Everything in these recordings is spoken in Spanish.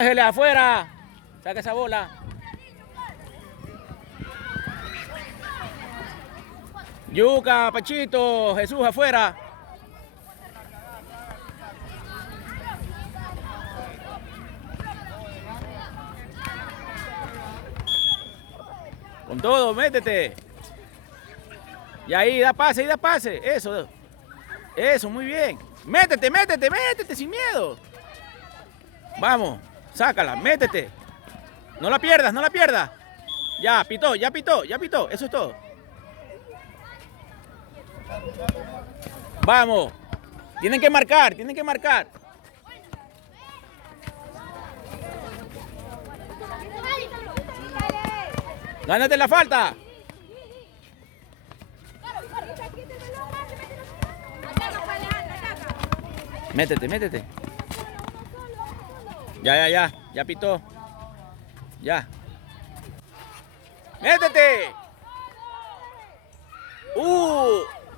Déjele afuera. Saca esa bola. Yuca, Pachito, Jesús afuera. Con todo, métete. Y ahí, da pase, Eso. Eso, muy bien. Métete, métete, métete sin miedo. Vamos, sácala, métete. No la pierdas, no la pierdas. Ya, pitó, ya pitó, ya pitó. Eso es todo. Vamos. Tienen que marcar, tienen que marcar. Gánate la falta. Métete, métete. Ya pitó. Ya. Métete.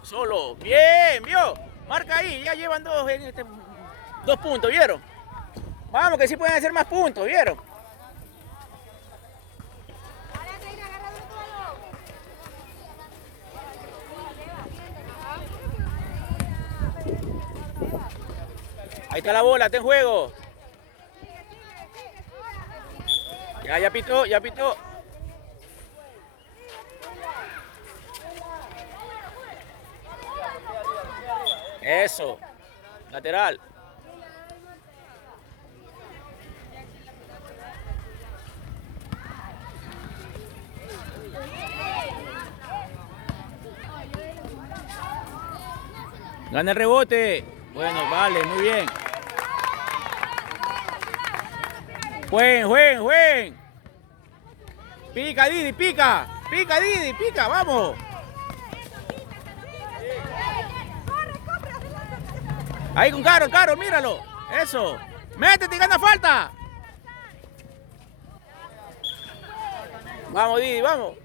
Solo. Bien, vio. Marca ahí, ya llevan dos puntos, ¿vieron? Vamos, que sí pueden hacer más puntos, ¿vieron? Ahí está la bola, está en juego. Ya pitó, ya pitó. Eso. Lateral. Gana el rebote. Bueno, vale, muy bien. Jueguen. Pica, Didi, pica. Pica, Didi, pica, vamos. Ahí con Caro, míralo. Eso. Métete y gana falta. Vamos, Didi, vamos.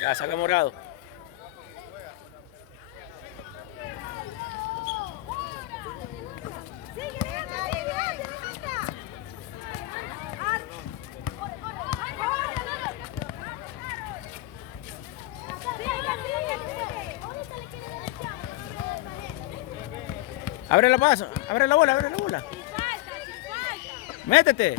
Ya, saca Morado. Abre la paso, abre la bola. Métete.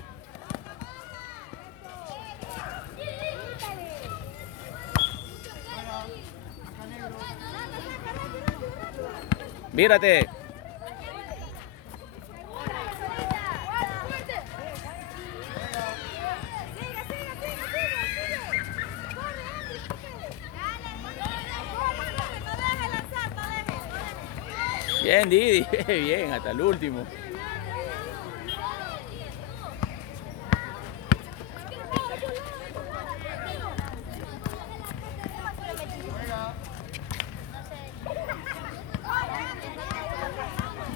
Mírate. Bien, Didi, bien, hasta el último.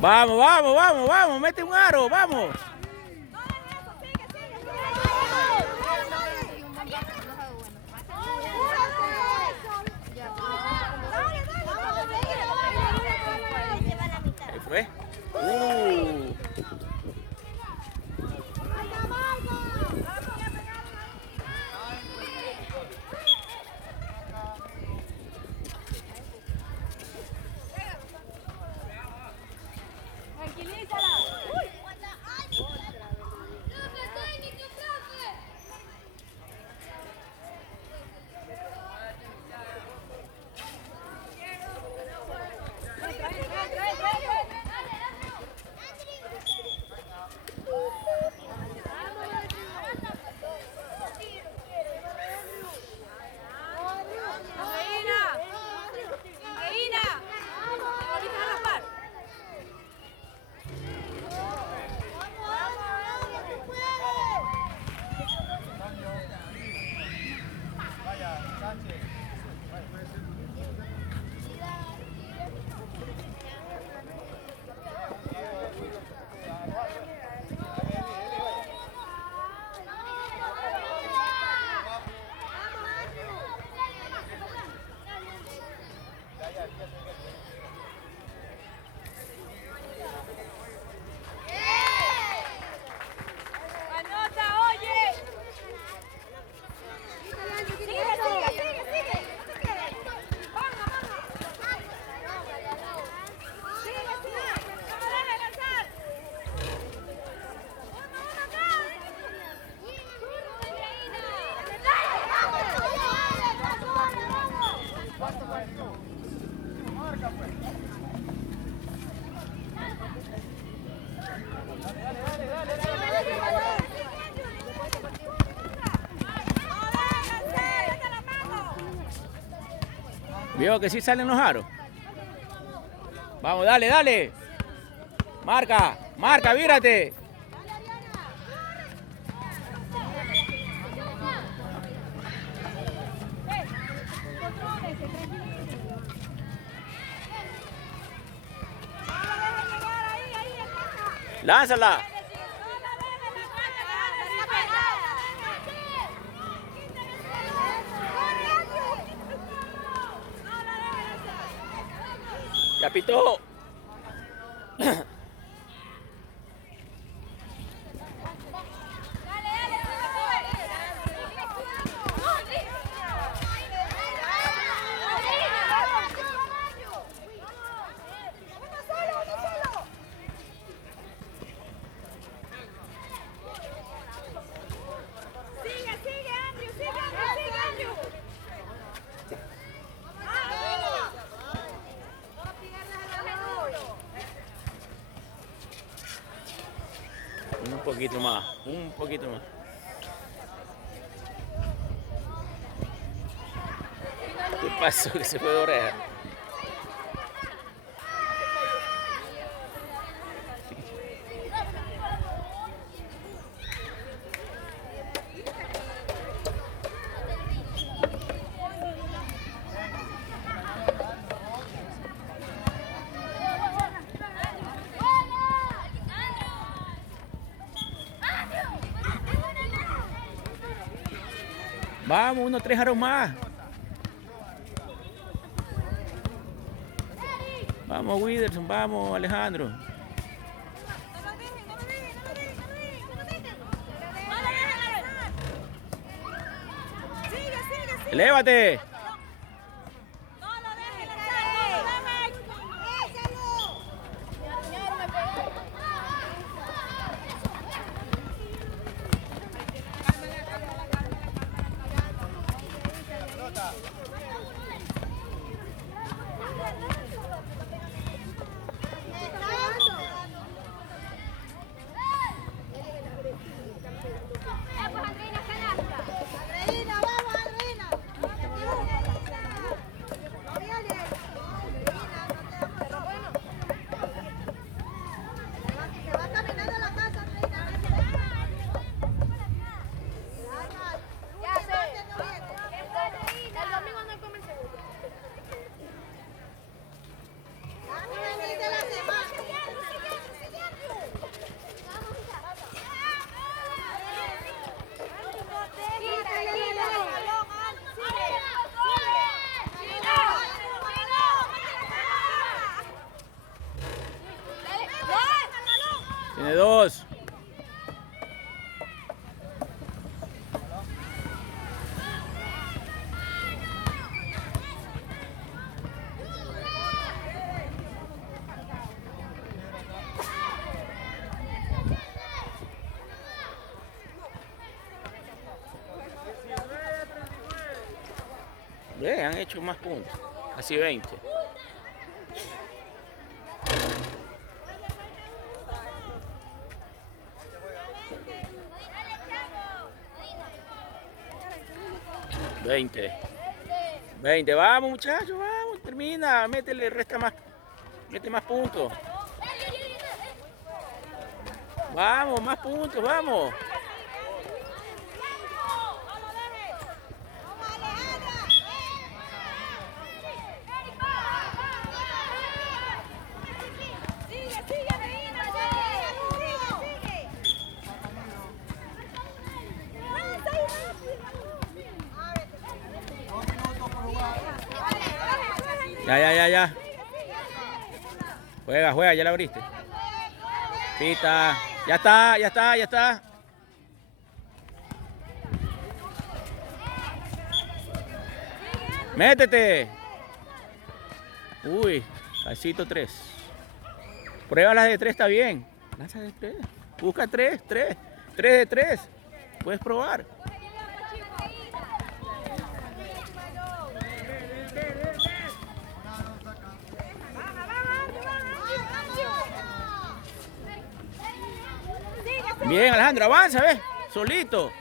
Vamos, mete un aro, vamos. Ahí fue. ¿Vio que sí salen los aros? Vamos, dale, dale. Marca, marca, vírate. Lánzala. Ya pitó. Un poquito más, un poquito más. ¿Qué pasó? Que se fue de oreja. Vamos, 1, 3 aros más. Vamos, Widerson, vamos, Alejandro. Elévate. Tiene 2. Han hecho más puntos, casi 20. $20, vamos muchachos, vamos, termina, métele, resta más, mete más puntos. Vamos, más puntos, vamos. Ya. Juega, ya la abriste. Pita. Ya está. Métete. Uy, pasito 3. Prueba las de 3, está bien. Lanza de 3. Busca 3 de 3. Puedes probar. Bien, Alejandro, avanza, ¿ves? Solito.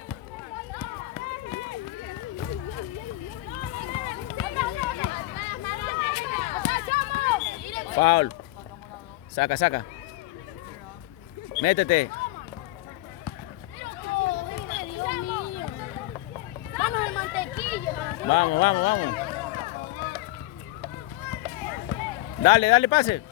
Foul. Saca. Métete. Vamos. Dale, pase.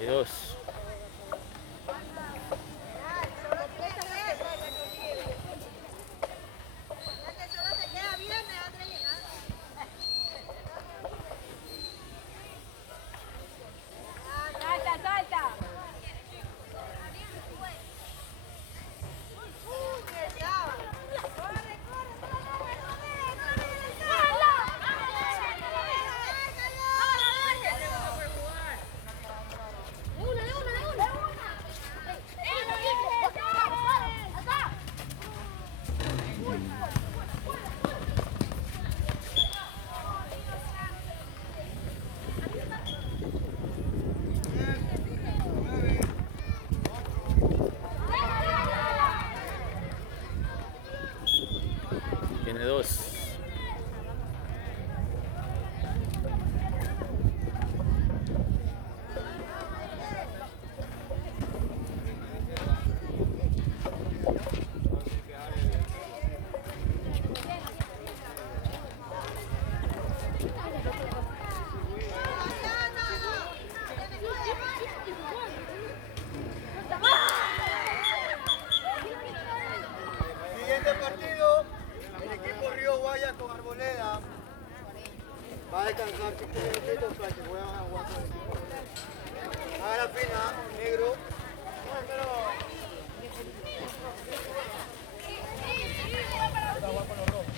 Dios. Salta. Tiene 2. Siguiente partido, el equipo Río Guayas con Arboleda. Va a descansar 15 minutitos para que puedan jugar con el equipo Arboleda. Haga la fina, negro. Vamos a jugar con los rojos.